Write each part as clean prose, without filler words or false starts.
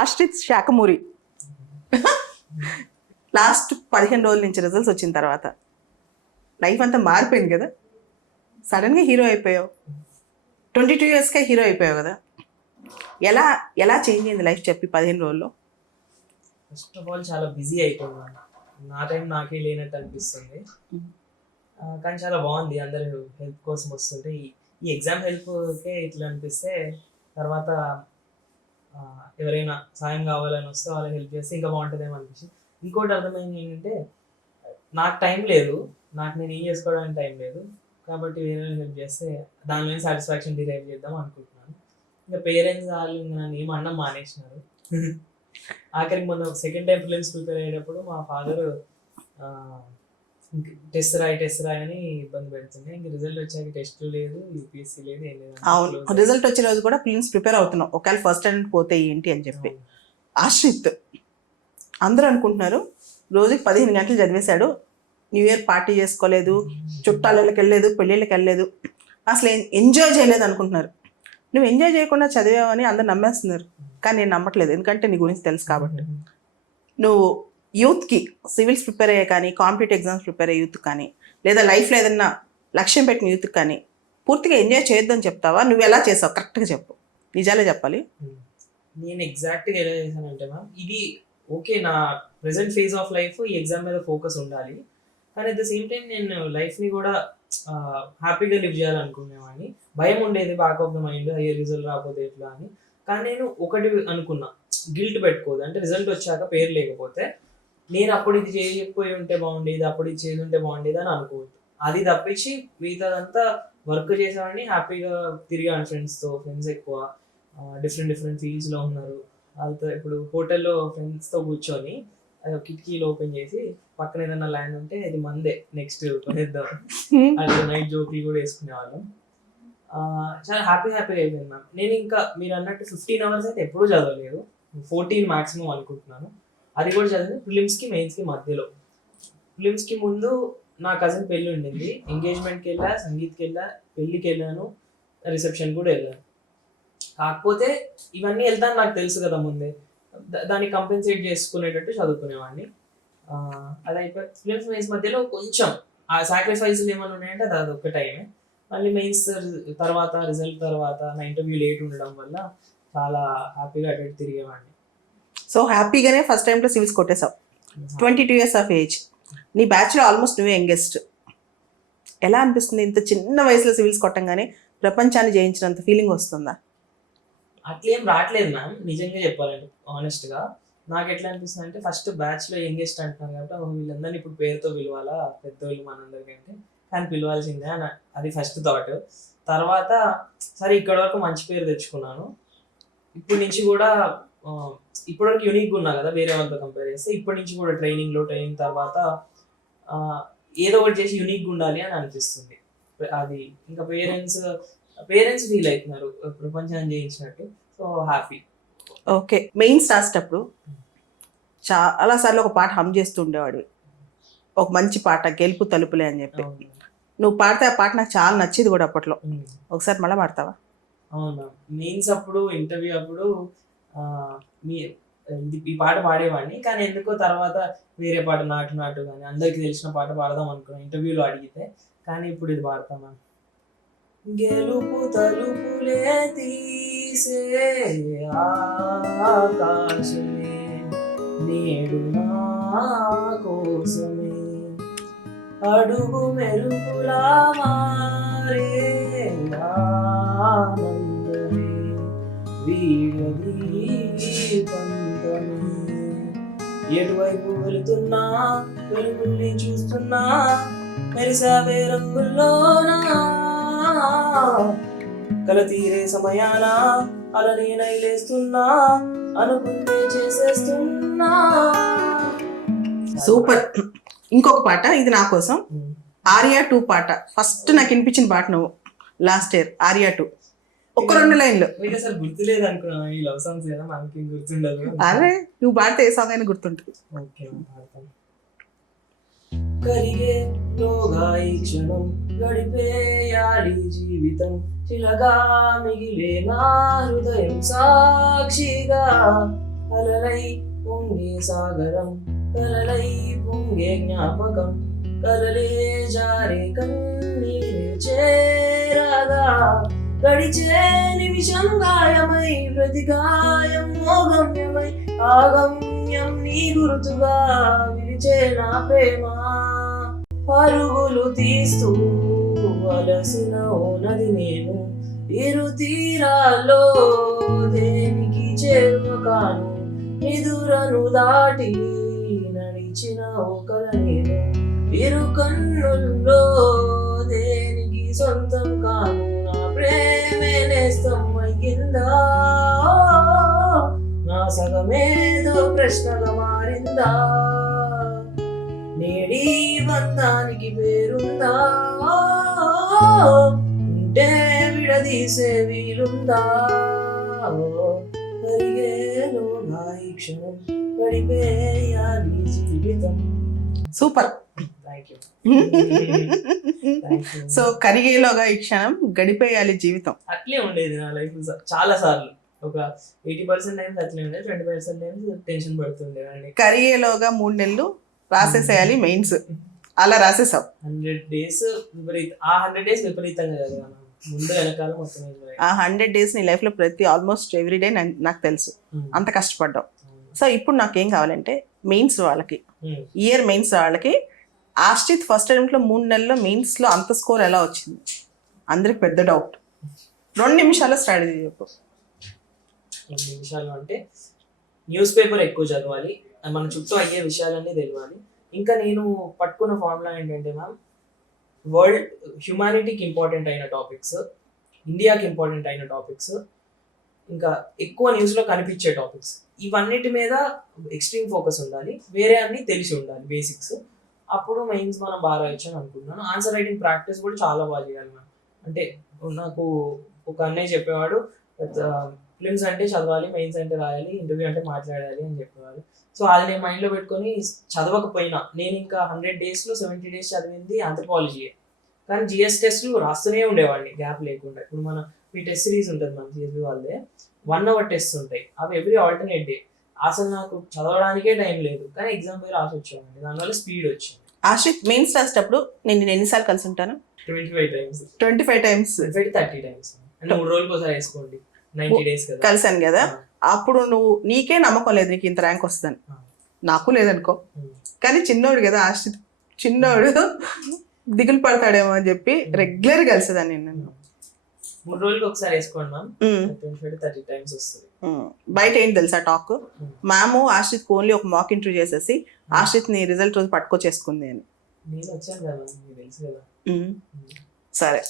Ashrith Sakhamuri last 15 రోజుల నుంచి results వచ్చిన తర్వాత లైఫ్ అంతా మారిపోయింది కదా, సడన్గా హీరో అయిపోయావు. 22 yearsకే హీరో అయిపోయావు కదా, ఎలా ఎలా చేంజ్ అయింది లైఫ్ చెప్పి 15 రోజుల్లో? ఫస్ట్ ఆఫ్ ఆల్ చాలా బిజీ అయిపోయాను. నా టైం నాకే లేనట్టు అనిపిస్తుంది. కానీ చాలా బాగుంది, అందరు హెల్ప్ కోసం వస్తుంటే. ఈ ఎగ్జామ్ హెల్ప్కే ఇట్లా అనిపిస్తే తర్వాత ఎవరైనా సాయం కావాలని వస్తే వాళ్ళకి హెల్ప్ చేస్తే ఇంకా బాగుంటుందేమో అనిపించింది. ఇంకోటి అర్థమైంది ఏంటంటే, నాకు టైం లేదు, నాకు నేను ఏం చేసుకోవడానికి టైం లేదు, కాబట్టి వేరే హెల్ప్ చేస్తే దానిలో సాటిస్ఫాక్షన్ డిరైవ్ చేద్దాం అనుకుంటున్నాను. ఇంకా పేరెంట్స్ వాళ్ళు ఇంకా నన్ను ఏం అనడం మానేసినారు. ఆఖరికి మొన్న సెకండ్ టైం ఫిలిమ్స్ ప్రిపేర్ అయ్యేటప్పుడు మా ఫాదర్ టెస్ట్ రాయి అని ఇబ్బంది పెడుతుండే. ఇంక రిజల్ట్ వచ్చాక టెస్ట్ లేదు, యూపీఎస్సీ లేదు, ఏం లేదు. అవును, రిజల్ట్ వచ్చిన రోజు కూడా ఫిలిమ్స్ ప్రిపేర్ అవుతున్నాం, ఒకవేళ ఫస్ట్ స్టాండర్డ్ పోతే ఏంటి అని చెప్పి. ఆశ్రిత్ అందరూ అనుకుంటున్నారు రోజుకి 15 గంటలు చదివేశాడు, న్యూ ఇయర్ పార్టీ చేసుకోలేదు, చుట్టాలకి వెళ్ళలేదు, పెళ్ళిళ్ళకి వెళ్ళలేదు, అసలు ఎంజాయ్ చేయలేదు అనుకుంటున్నారు. నువ్వు ఎంజాయ్ చేయకుండా చదివావని అందరు నమ్మేస్తున్నారు, కానీ నేను నమ్మట్లేదు, ఎందుకంటే నీ గురించి తెలుసు కాబట్టి. నువ్వు యూత్కి సివిల్స్ ప్రిపేర్ అయ్యే కానీ, కాంపిటేటివ్ ఎగ్జామ్స్ ప్రిపేర్ అయ్యే యూత్ కానీ, లేదా లైఫ్లో ఏదన్నా లక్ష్యం పెట్టిన యూత్కి కానీ పూర్తిగా ఎంజాయ్ చేయొద్దని చెప్తావా? నువ్వు ఎలా చేసావు కరెక్ట్గా చెప్పు, నిజాలే చెప్పాలి. నేను ఎగ్జాక్ట్గా ఎలా చేశానంటే మ్యామ్, ఇది ఓకే, నా ప్రెసెంట్ ఫేజ్ ఆఫ్ లైఫ్ ఈ ఎగ్జామ్ మీద ఫోకస్ ఉండాలి, కానీ అట్ ద సేమ్ టైం నేను లైఫ్ని కూడా హ్యాపీగా లివ్ చేయాలనుకునేవాడిని. భయం ఉండేది బ్యాక్ ఆఫ్ ద మైండ్, అయ్యే రిజల్ట్ రాకపోతే ఎట్లా అని. కానీ నేను ఒకటి అనుకున్నా, గిల్ట్ పెట్టుకోదు, అంటే రిజల్ట్ వచ్చాక పేరు లేకపోతే నేను అప్పుడు ఇది చేయకపోయి ఉంటే బాగుండేది, అప్పుడు ఇది చేసి ఉంటే బాగుండేది అని అనుకోవద్దు. అది తప్పించి మిగతాదంతా వర్క్ చేసేవాడిని, హ్యాపీగా తిరిగాను ఫ్రెండ్స్తో. ఫ్రెండ్స్ ఎక్కువ డిఫరెంట్ ఫీల్డ్స్లో ఉన్నారు. వాళ్ళతో ఇప్పుడు హోటల్లో ఫ్రెండ్స్తో కూర్చొని కిటికీలు ఓపెన్ చేసి పక్కన ఏదైనా ల్యాండ్ ఉంటే ఇది మందే, నెక్స్ట్ కొనేద్దాం అది నైట్ జోక్లు కూడా వేసుకునేవాళ్ళం. చాలా హ్యాపీగా అయిపోయింది మ్యామ్. నేను ఇంకా మీరు అన్నట్టు 15 hours అయితే ఎప్పుడూ చదవలేదు, 14 మాక్సిమం అనుకుంటున్నాను. అది కూడా చదివింది ప్రిలిమ్స్కి మెయిన్స్కి మధ్యలో. ప్రిలిమ్స్కి ముందు నా కజిన్ పెళ్ళి ఉండింది, ఎంగేజ్మెంట్కి వెళ్ళా, సంగీత్కి వెళ్ళా, పెళ్ళికి వెళ్ళాను, రిసెప్షన్ కూడా వెళ్ళాను. కాకపోతే ఇవన్నీ వెళ్తాను నాకు తెలుసు కదా ముందే, దాన్ని కంపెన్సేట్ చేసుకునేటట్టు చదువుకునేవాడిని. అది అయిపోయి ప్రిలిమ్స్ మెయిన్స్ మధ్యలో కొంచెం ఆ సాక్రిఫైస్లు ఏమైనా ఉన్నాయంటే అది ఒక్క టైమే. మళ్ళీ మెయిన్స్ తర్వాత రిజల్ట్ తర్వాత నా ఇంటర్వ్యూ లేట్ ఉండడం వల్ల చాలా హ్యాపీగా అటు తిరిగేవాడిని. సో హ్యాపీగానే ఫస్ట్ టైంలో సివిల్స్ కొట్టేశావు, 22 years ఆఫ్ ఏజ్. నీ బ్యాచ్లో ఆల్మోస్ట్ నువ్వే యంగెస్ట్. ఎలా అనిపిస్తుంది ఇంత చిన్న వయసులో సివిల్స్ కొట్టంగానే ప్రపంచాన్ని జయించినంత ఫీలింగ్ వస్తుందా? అట్లేం రావట్లేదు మ్యామ్, నిజంగా చెప్పాలంటే ఆనెస్ట్గా. నాకు ఎట్లా అనిపిస్తుంది అంటే, ఫస్ట్ బ్యాచ్లో యంగెస్ట్ అంటున్నాను కాబట్టి వీళ్ళందరినీ ఇప్పుడు పేరుతో పిలవాలా, పెద్దోళ్ళు మనందరికంటే, కానీ పిలవాల్సిందే అని అది ఫస్ట్ థాట్. తర్వాత సరే ఇక్కడ వరకు మంచి పేరు తెచ్చుకున్నాను, ఇప్పటి నుంచి కూడా ఇప్పటివరకు యూనిక్గా ఉన్నా కదా వేరే వాళ్ళతో కంపేర్ చేస్తే, ఇప్పటి నుంచి కూడా ట్రైనింగ్ తర్వాత ఏదో ఒకటి చేసి యూనిక్గా ఉండాలి అని అనిపిస్తుంది. అది ఇంకా పేరెంట్స్ ఫీల్ అవుతున్నారు ప్రపంచాన్ని జయించినట్టు, సో హ్యాపీ. ఓకే, మెయిన్స్ రాసేటప్పుడు చాలాసార్లు ఒక పాట హమ్ చేస్తూ ఉండేవాడు, ఒక మంచి పాట గెలుపు తలుపులే అని చెప్పి. నువ్వు పాడితే ఆ పాట నాకు చాలా నచ్చేది కూడా అప్పట్లో, ఒకసారి మళ్ళీ పాడతావా? అవునా, మెయిన్స్ అప్పుడు ఇంటర్వ్యూ అప్పుడు ఈ పాట పాడేవాడిని, కానీ ఎందుకో తర్వాత వేరే పాట నాటు కానీ అందరికి తెలిసిన పాట పాడదాం అనుకున్నాను ఇంటర్వ్యూలో అడిగితే, కానీ ఇప్పుడు ఇది పాడతాను. గెలుపు తలుపులే తీసే ఆకాశమే నేడు నా కోసమే, అడుగు మెరుపులా మారే ఆనందమే వీడది పంతమే, ఎటువైపు వెళుతున్నా వెలుగుల్ని చూస్తున్నా మెరిసావే రంగుల్లోనా, కల తీరే సమయాన అలా నేనైలేస్తున్నా అనుకుంటే చేసేస్తున్నా. సూపర్. ఇంకొక పాట ఇది నా కోసం, ఆర్యా 2 పాట. ఫస్ట్ నాకు వినిపించిన పాట నువ్వు లాస్ట్ ఇయర్ ఆర్యా 2, ఒక్క 2 లైన్లు. మీకు అసలు గుర్తులేదు అనుకున్నా, ఈ లవ్ సాంగ్స్ ఏదో మనకి గుర్తుండదు. అరే నువ్వు పాడితే ఏ సాంగ్ అయినా గుర్తుంటుంది. ఓకే పాడతాను. కరిగే లోగా ఈ క్షణం గడిపేయాలి జీవితం, చిలగా మిగిలే నా హృదయం సాక్షిగా అలలై పొంగే సాగరం కలలై పొంగే జ్ఞాపకం కలలే జారే కన్నీరే చేరగా గడిచే నిమిషం గాయమై ప్రతి గాయం మోగమ్యమై ఆగమ్యం నీ గుర్తుగా విరిచే నా ప్రేమ పరుగులు తీస్తూ అలసిన ఓ నది నేను ఇరు తీరాల్లో దేనికి చేరువ కాను నిదురను దాటి నడిచిన ఓ కల నేను ఇరు కన్నుల్లో దేనికి సొంతం కాను నా ప్రేమే నేస్తం అయ్యిందా నా సగమేదో ప్రశ్నగా మారిందా నేడి బంధానికి పేరుందా ఉంటే విడదీసే వీలుందా కరిగేలోగా ఈ క్షణం గడిపేయాలి జీవితం. సూపర్. Thank you. సో కరిగేలోగా ఈ క్షణం గడిపేయాలి జీవితం. అట్లే ఉండేది నా లైఫ్ చాలా సార్లు. ఒక 80% టైమ్స్ అట్లే ఉండేది, 20% టైమ్స్ టెన్షన్ పడుతుండే. కరిగేలోగా 3 నెలలు రాసేసేయాలి మెయిన్స్, అలా రాసేసావు. 100 days విపరీత. ఆ 100 days విపరీతంగా చదివాను, ముందు వెనకాల మొత్తం. ఆ 100 days నీ లైఫ్లో ప్రతి ఆల్మోస్ట్ ఎవ్రీడే నాకు తెలుసు అంత కష్టపడ్డావు. సో ఇప్పుడు నాకేం కావాలంటే మెయిన్స్ వాళ్ళకి, ఇయర్ మెయిన్స్ వాళ్ళకి ఆశ్రిత్ ఫస్ట్ అటెంప్ట్లో 3 నెలల్లో మెయిన్స్లో అంత స్కోర్ ఎలా వచ్చింది? అందరికి పెద్ద డౌట్. 2 నిమిషాల స్ట్రాటజీ చెప్పు. 2 నిమిషాలు అంటే న్యూస్ పేపర్ ఎక్కువ చదవాలి, మన చుట్టూ అయ్యే విషయాలన్నీ తెలియాలి. ఇంకా నేను పట్టుకున్న ఫార్ములా ఏంటంటే మ్యామ్, వరల్డ్ హ్యుమానిటీకి ఇంపార్టెంట్ అయిన టాపిక్స్, ఇండియాకి ఇంపార్టెంట్ అయిన టాపిక్స్, ఇంకా ఎక్కువ న్యూస్లో కనిపించే టాపిక్స్, ఇవన్నిటి మీద ఎక్స్ట్రీమ్ ఫోకస్ ఉండాలి. వేరే అన్ని తెలిసి ఉండాలి బేసిక్స్. అప్పుడు మెయిన్స్ మనం బాగా రాయొచ్చని అనుకుంటున్నాను. ఆన్సర్ రైటింగ్ ప్రాక్టీస్ కూడా చాలా బాగా చేయాలి మ్యామ్. అంటే నాకు ఒక అన్నయ్య చెప్పేవాడు, ఫిలిమ్స్ అంటే చదవాలి, మెయిన్స్ అంటే రాయాలి, ఇంటర్వ్యూ అంటే మాట్లాడాలి అని చెప్పేవాడు. సో అది నేను మైండ్లో పెట్టుకొని చదవకపోయినా, నేను ఇంకా 100 daysలో 70 days చదివింది ఆంథ్రోపాలజీ. కానీ జిఎస్ టెస్ట్లు రాస్తూనే ఉండేవాడిని గ్యాప్ లేకుండా. ఇప్పుడు మీ టెస్ట్ సిరీస్ ఉంటుంది మన సిఎస్బి వాళ్ళదే, 1 hour టెస్ట్ ఉంటాయి. అవి ఎవ్రీ ఆల్టర్నేట్ డే. అసలు నాకు చదవడానికే టైం లేదు, కానీ ఎగ్జామ్ పోయి రాసి వచ్చామండి. దానివల్ల స్పీడ్ వచ్చింది. ఆశ్రిత్ మెయిన్స్ రాసేటప్పుడు నేను ఎన్నిసార్లు కలిసి ఉంటాను? 25 times. 25 times. 30 times. అంటే 3 రోజులకి ఒకసారి వేసుకోండి, 90 days కదా. కలిసాను కదా. అప్పుడు నీకే నమ్మకం లేదు నీకు ఇంత ర్యాంక్ వస్తుందని. నాకు లేదనుకో, కానీ చిన్నోడు కదా ఆశ్రిత్, చిన్నోడు దిగులు పడతాడేమో అని చెప్పి రెగ్యులర్ కలిసేదాన్ని నేను. 3 రోజులకి ఒకసారి వేసుకోండి మ్యామ్, 25-30 times వస్తుంది. బయట ఏంటి తెలుసా టాక్, మ్యామ్ ఆశ్రిత్ ఓన్లీ ఒక మాక్ ఇంటర్వ్యూ చేసేసి ఆశ్రిత్ ని రిజల్ట్ రోజు పట్టుకొచ్చేసుకుంది అని. నేను వచ్చాను కదా, మీకు తెలుసు కదా. సరే,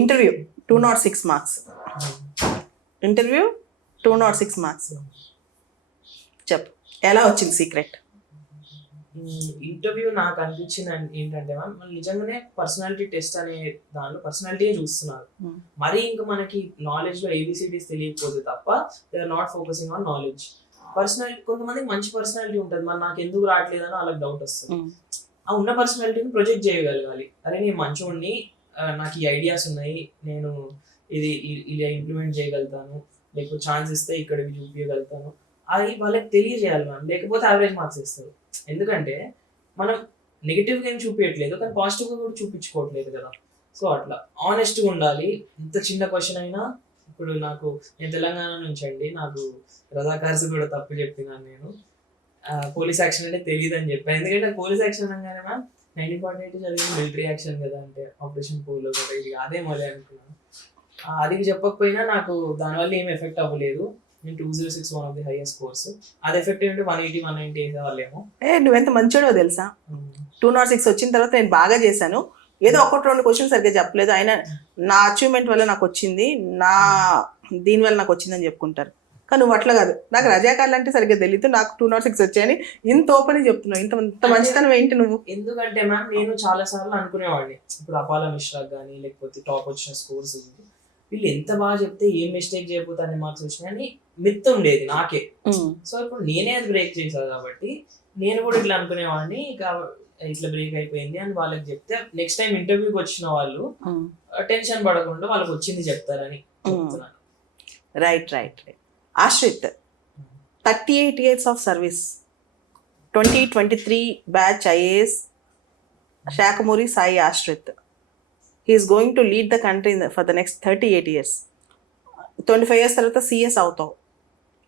ఇంటర్వ్యూ 206 marks. Interview 206 marks. చెప్పు ఎలా వచ్చింది సీక్రెట్? ఇంటర్వ్యూ నాకు అనిపించింది ఏంటంటే మ్యామ్, నిజంగానే పర్సనాలిటీ టెస్ట్ అనే దానిలో పర్సనాలిటీయే చూస్తున్నారు. మరి ఇంకా మనకి నాలెడ్జ్ లో ABCDs తెలియకపోతే తప్ప they are not focusing on knowledge. Personality, కొంతమందికి మంచి పర్సనాలిటీ ఉంటుంది, మరి నాకు ఎందుకు రావట్లేదని వాళ్ళకి డౌట్ వస్తుంది. ఆ ఉన్న పర్సనాలిటీని ప్రొజెక్ట్ చేయగలగాలి. అరే నేను మంచోడిని, నాకు ఈ ఐడియాస్ ఉన్నాయి, నేను ఇది ఇలా ఇంప్లిమెంట్ చేయగలుగుతాను, లేకపోతే ఛాన్స్ ఇస్తే ఇక్కడ చూపించగలుగుతాను, అది వాళ్ళకి తెలియజేయాలి మ్యామ్. లేకపోతే యావరేజ్ మార్క్స్ ఇస్తారు. ఎందుకంటే మనం నెగిటివ్గా ఏం చూపించట్లేదు, కానీ పాజిటివ్గా కూడా చూపించుకోవట్లేదు కదా. సో అట్లా ఆనెస్ట్గా ఉండాలి. ఇంత చిన్న క్వశ్చన్ అయినా, ఇప్పుడు నేను తెలంగాణ నుంచి అండి, నాకు రజాకార్స్ కూడా తప్పు చెప్పినాను. నేను పోలీస్ యాక్షన్ అంటే తెలియదు అని చెప్పాను. ఎందుకంటే పోలీస్ యాక్షన్ అనగానే మ్యామ్ 1948 చదివిన మిలిటరీ యాక్షన్ కదా, అంటే ఆపరేషన్ పోలో కదా, ఇది అదే మొదలే అనుకున్నాను. అది చెప్పకపోయినా నాకు దానివల్ల ఏం ఎఫెక్ట్ అవ్వలేదు. నేను 206 one of the highest scores. అది ఎఫెక్ట్ ఏంటంటే 180, 190 వేసేవాళ్ళేమో. నువ్వెంత మంచోడో తెలుసా. 206 వచ్చిన తర్వాత నేను బాగా చేశాను, ఏదో 1-2 క్వశ్చన్ సరిగ్గా చెప్పలేదు, అయినా నా అచీవ్మెంట్ వల్ల నాకు వచ్చింది, దీనివల్ల నాకు వచ్చిందని చెప్పుకుంటారు. కానీ నువ్వు అట్లా కాదు, నాకు రజాకార్లు అంటే సరిగ్గా తెలియదు, నాకు 206 వచ్చాయని ఇంత ఓపెన్ చెప్తున్నావు. ఇంత మంచితనం ఏంటి నువ్వు? ఎందుకంటే మ్యామ్ నేను చాలా సార్లు అనుకునేవాడిని, ఇప్పుడు అపాల మిశ్రా కానీ లేకపోతే టాప్ వచ్చిన స్కోర్స్, వీళ్ళు ఎంత బాగా చెప్తే ఏం మిస్టేక్ చేయకపోతే అన్ని మార్క్స్ వచ్చినాయని మిత్ ఉండేది నాకే. సో ఇప్పుడు నేనే అది బ్రేక్ చేశాను కాబట్టి నేను కూడా ఇట్లా అనుకునేవాడిని, ఇట్లా బ్రేక్ అయిపోయింది అని వాళ్ళకి చెప్తే నెక్స్ట్ టైం ఇంటర్వ్యూకి వచ్చిన వాళ్ళు టెన్షన్ పడకుండా వాళ్ళకి వచ్చింది చెప్తారని చెప్తున్నాను. Right. Ashrith, 38 years of service. 2023 batch IAS, Shakamuri Sai Ashrit. He is going to lead the country for the next 38 years. 25 years తర్వాత సిఎస్ అవుతావు,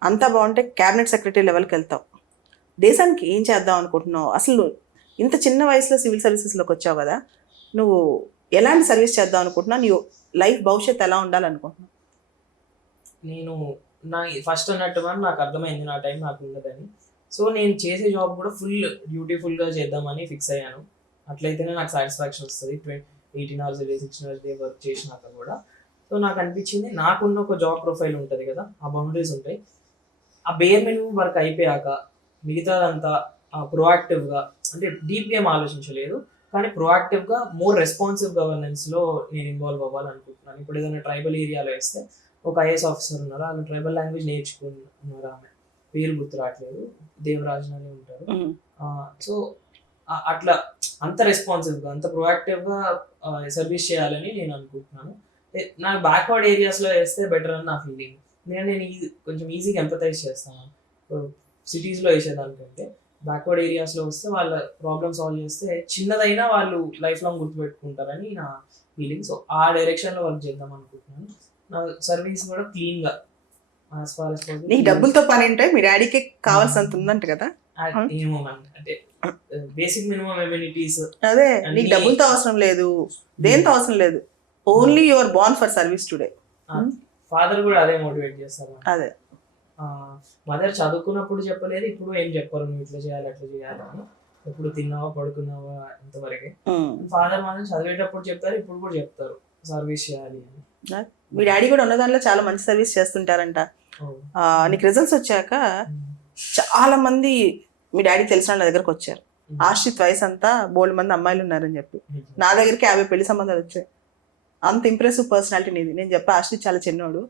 అంతా బాగుంటే క్యాబినెట్ సెక్రటరీ లెవెల్కి వెళ్తావు. దేశానికి ఏం చేద్దాం అనుకుంటున్నావు? అసలు ఇంత చిన్న వయసులో సివిల్ సర్వీసెస్లోకి వచ్చావు కదా, నువ్వు ఎలాంటి సర్వీస్ చేద్దాం అనుకుంటున్నావు? నీ లైఫ్ భవిష్యత్తు ఎలా ఉండాలనుకుంటున్నావు? నేను నా ఫస్ట్ అన్నట్టు నాకు అర్థమైంది నా టైం నాకు ఉండదని. సో నేను చేసే జాబ్ కూడా ఫుల్ బ్యూటిఫుల్గా చేద్దామని ఫిక్స్ అయ్యాను. అట్లయితేనే నాకు సాటిస్ఫాక్షన్ వస్తుంది. 18 hours a day 16 hours a day work చేసినాక కూడా. సో నాకు అనిపించింది నాకున్న ఒక జాబ్ ప్రొఫైల్ ఉంటుంది కదా, ఆ బౌండరీస్ ఉంటాయి. ఆ బేర్ మినిమం వర్క్ అయిపోయాక మిగతాదంతా ప్రొయాక్టివ్గా, అంటే డీప్గా ఏం ఆలోచించలేదు, కానీ ప్రొయాక్టివ్గా మోర్ రెస్పాన్సివ్ గవర్నెన్స్లో నేను ఇన్వాల్వ్ అవ్వాలనుకుంటున్నాను. ఇప్పుడు ఏదైనా ట్రైబల్ ఏరియాలో వేస్తే ఒక ఐఏఎస్ ఆఫీసర్ ఉన్నారు, వాళ్ళు ట్రైబల్ లాంగ్వేజ్ నేర్చుకున్నారు, ఆమె పేరు గుర్తు రావట్లేదు, దేవరాజ్ అని ఉంటారు. సో అట్లా అంత రెస్పాన్సివ్గా అంత ప్రొయాక్టివ్గా సర్వీస్ చేయాలని నేను అనుకుంటున్నాను. నాకు బ్యాక్వర్డ్ ఏరియాస్లో వేస్తే బెటర్ అని నా ఫీలింగ్. నేను కొంచెం ఈజీగా ఎంపథైజ్ చేస్తాను. సిటీస్లో వేసేదానికంటే బ్యాక్వర్డ్ ఏరియాస్లో వస్తే వాళ్ళ ప్రాబ్లమ్ సాల్వ్ చేస్తే చిన్నదైనా వాళ్ళు లైఫ్ లాంగ్ గుర్తుపెట్టుకుంటారని నా ఫీలింగ్. సో ఆ డైరెక్షన్లో వర్క్ చేద్దాం అనుకుంటున్నాను. నా సర్వీస్ కూడా క్లీన్గా యాజ్ ఫార్ యాజ్ పాసిబుల్. నీకు డబ్బులతో పని అంటే మీ డాడీకి కావాల్సినంత ఉందంట కదా? ఏమో అంటే బేసిక్ మినిమం ఎమ్యూనిటీస్. అదే, నీకు డబ్బులతో అవసరం లేదు, దేంతో అవసరం లేదు, only your Born for service today. Father కూడా అదే మోటివేట్ చేస్తారు. అదే మదర్ చదువుకున్నప్పుడు చెప్పలేదు, ఇప్పుడు ఏం చెప్పరు, నువ్వు ఇట్లా చేయాలి అట్లా చేయాలి అని. ఎప్పుడు తిన్నావా పడుకున్నావా ఇంతవరకే. ఫాదర్ మాత్రం చదివేటప్పుడు చెప్తారు, ఇప్పుడు కూడా చెప్తారు సర్వీస్ చేయాలి అని. మీ డాడీ కూడా ఉన్న దాంట్లో చాలా మంచి సర్వీస్ చేస్తుంటారంట. నీకు రిజల్ట్స్ వచ్చాక చాలా మంది మీ డాడీ తెలిసిన వాళ్ళ దగ్గరకు వచ్చారు. ఆశ్రిత్ వయసు అంతా బోల్డ్ మంది అమ్మాయిలు ఉన్నారని చెప్పి నా దగ్గరికి 50 పెళ్లి సంబంధాలు వచ్చాయి. అంత ఇంప్రెసివ్ పర్సనాలిటీ నీది. నేను చెప్పా ఆశ్రిత్ చాలా చిన్నోడు,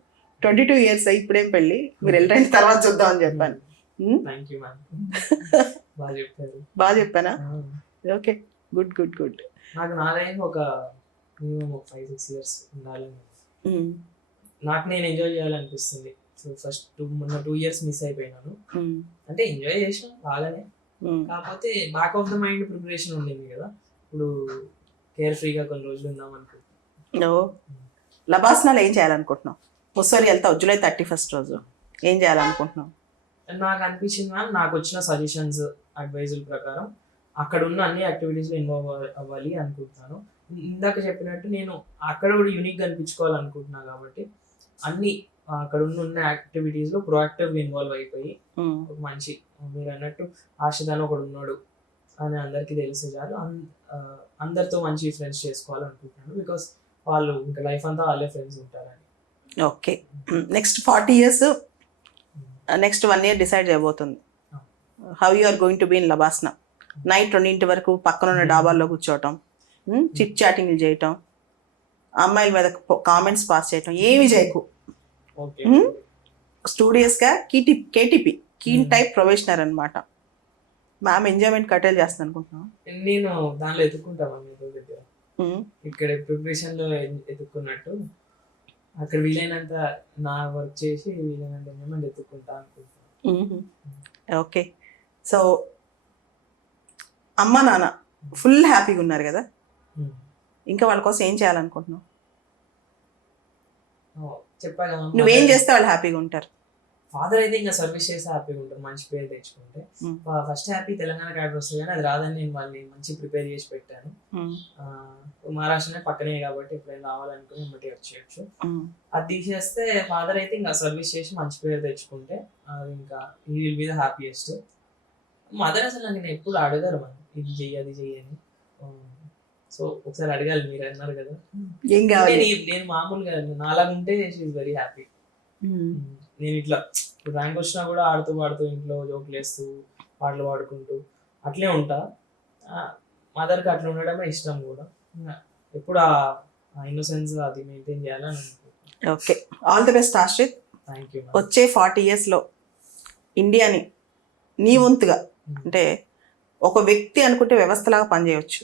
22 years అయ్యి ఇప్పుడేం పెళ్ళి, మీరు వెళ్ళండి తర్వాత చూద్దాం అని చెప్పాను. బాగా చెప్పానా? Okay, good good good. నాకు నా లైఫ్ ఒక 5-6 years ఉండాలని, నాకు నేను ఎంజాయ్ చేయాలనిపిస్తుంది. సో ఫస్ట్ మొన్న 2 years మిస్ అయిపోయినాను. అంటే ఎంజాయ్ చేసినాం బాగానే, కాకపోతే back of the mind preparation ఉండింది కదా. ఇప్పుడు కేర్ ఫ్రీగా కొన్ని రోజులు ఉందాం అనుకుంటున్నాను. లబాస్నాలో ఏం చేయాలనుకుంటున్నావు? ఒకసారి వెళ్తావు జూలై 31st రోజు, ఏం చేయాలనుకుంటున్నావు? నాకు అనిపించింది మ్యామ్, నాకు వచ్చిన సజెషన్స్ అడ్వైజుల ప్రకారం అక్కడ ఉన్న అన్ని యాక్టివిటీస్లో ఇన్వాల్వ్ అవ్వాలి అనుకుంటున్నాను. ఇందాక చెప్పినట్టు నేను అక్కడ కూడా యూనిక్గా అనిపించుకోవాలనుకుంటున్నాను కాబట్టి అన్ని అక్కడ ఉన్న యాక్టివిటీస్లో ప్రొయాక్టివ్గా ఇన్వాల్వ్ అయిపోయి ఒక మంచి, మీరు అన్నట్టు ఆశదాన్ని ఒకడు ఉన్నాడు అని అందరికీ తెలిసే చాలు, అందరితో మంచి ఫ్రెండ్స్ చేసుకోవాలనుకుంటున్నాను. బికాస్ వాళ్ళు ఇంకా లైఫ్ అంతా వాళ్ళే ఫ్రెండ్స్ ఉంటారని. Okay, next 40 years, next 1 year decide చేయబోతుంది. How you are going to be in LBSNAA. Night 2 వరకు పక్కన ఉన్న డాబాల్లో కూర్చోవటం, చిట్ చాటింగ్లు చేయటం, అమ్మాయిల మీద కామెంట్స్ పాస్ చేయటం ఏమి చేయకు. స్టూడియస్గా కేటీపీ కీన్ టైప్ ప్రొఫెషనర్ అనమాట. మ్యామ్ ఎంజాయ్మెంట్ కట్టేలు చేస్తాను అనుకుంటున్నాను. నేను దానిలో ఎత్తుకుంటాను దగ్గర, ఇక్కడ ప్రిపరేషన్ లో ఎత్తుకున్నట్టు అక్కడ వీలైనంత నా వర్క్ చేసి వీలైనంత ఎంజాయ్మెంట్ ఎత్తుకుంటా అనుకుంటున్నాను. ఓకే, సో అమ్మ నాన్న ఫుల్ హ్యాపీగా ఉన్నారు కదా, ఇంకా వాళ్ళ కోసం ఏం చేయాలనుకుంటున్నావు? చెప్పాలి, నువ్వేం చేస్తే వాళ్ళు హ్యాపీగా ఉంటారు? ఫాదర్ అయితే ఇంకా సర్వీస్ చేస్తే హ్యాపీగా ఉంటారు, మంచి పేరు తెచ్చుకుంటే. ఫస్ట్ హ్యాపీ తెలంగాణ క్యాడర్ వస్తుంది, కానీ అది రాదని నేను వాళ్ళని మంచి ప్రిపేర్ చేసి పెట్టాను. మహారాష్ట్రనే పక్కనే కాబట్టి ఎప్పుడైనా రావాలనుకుని బట్టి వచ్చేయచ్చు. అది తీసేస్తే ఫాదర్ అయితే ఇంకా సర్వీస్ చేసి మంచి పేరు తెచ్చుకుంటే అది ఇంకా ఈ will be the happiest. Mother అసలు నాకు ఎప్పుడు అడగారు మనం ఇది చెయ్యి అది చెయ్యని. సో ఒకసారి అడగాలి, మీరు అన్నారు కదా. నేను మామూలుగా నాలాగా ఉంటే షీఈస్ వెరీ హ్యాపీ. నేను ఇట్లా ర్యాంక్ వచ్చినా కూడా ఆడుతూ పాడుతూ ఇంట్లో జోకులు వేస్తూ పాటలు పాడుకుంటూ అట్లే ఉంటా. మదర్కి అట్లా ఉండడమే ఇష్టం కూడా. ఎప్పుడు ఆ ఇన్నోసెన్స్ అది మెయింటైన్ చేయాలని అనుకుంటున్నాను. Okay, all the best Ashrith. Thank you. వచ్చే 40 yearsలో ఇండియాని నీ వంతుగా, అంటే ఒక వ్యక్తి అనుకుంటే వ్యవస్థలాగా పనిచేయవచ్చు,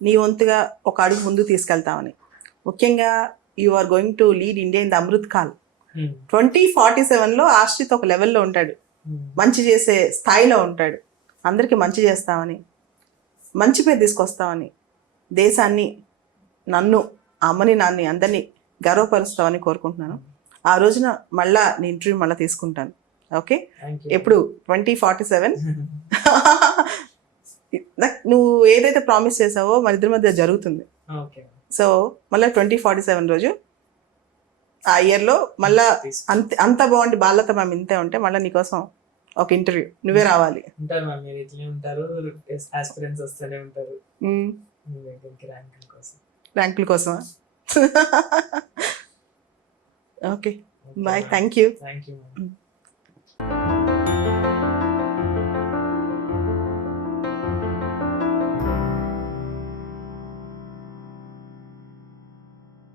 నీ వంతుగా ఒక అడుగు ముందు తీసుకెళ్తామని. ముఖ్యంగా you are going to lead India in the Amrit Kaal. 2047లో ఆశ్రిత్ ఒక లెవెల్లో ఉంటాడు. మంచి చేసే స్థాయిలో ఉంటాడు. అందరికీ మంచి చేస్తామని, మంచి పేరు తీసుకొస్తామని, దేశాన్ని, నన్ను, అమ్మని, నాన్ని అందరినీ గర్వపరుస్తామని కోరుకుంటున్నాను. ఆ రోజున మళ్ళా నీ ఇంటర్వ్యూ మళ్ళీ తీసుకుంటాను. Okay, thank you. ఎప్పుడు 2047 నువ్వు ఏదైతే ప్రామిస్ చేసావో మన ఇద్దరి మధ్య జరుగుతుంది. ఓకే సో మళ్ళీ 2047 రోజు ఆ ఇయర్లో మళ్ళా అంత బాగుండి బాలత మ్యామ్ ఇంతే ఉంటే మళ్ళీ నీకోసం ఒక ఇంటర్వ్యూ నువ్వే రావాలి. ఉంటారు మ్యామ్, మీరు ఇట్లే ఉంటారు, ఆస్పిరెంట్స్ వస్తూనే ఉంటారు మీ దగ్గరికి ర్యాంకుల కోసం. Okay, bye, thank you. Thank you ma'am.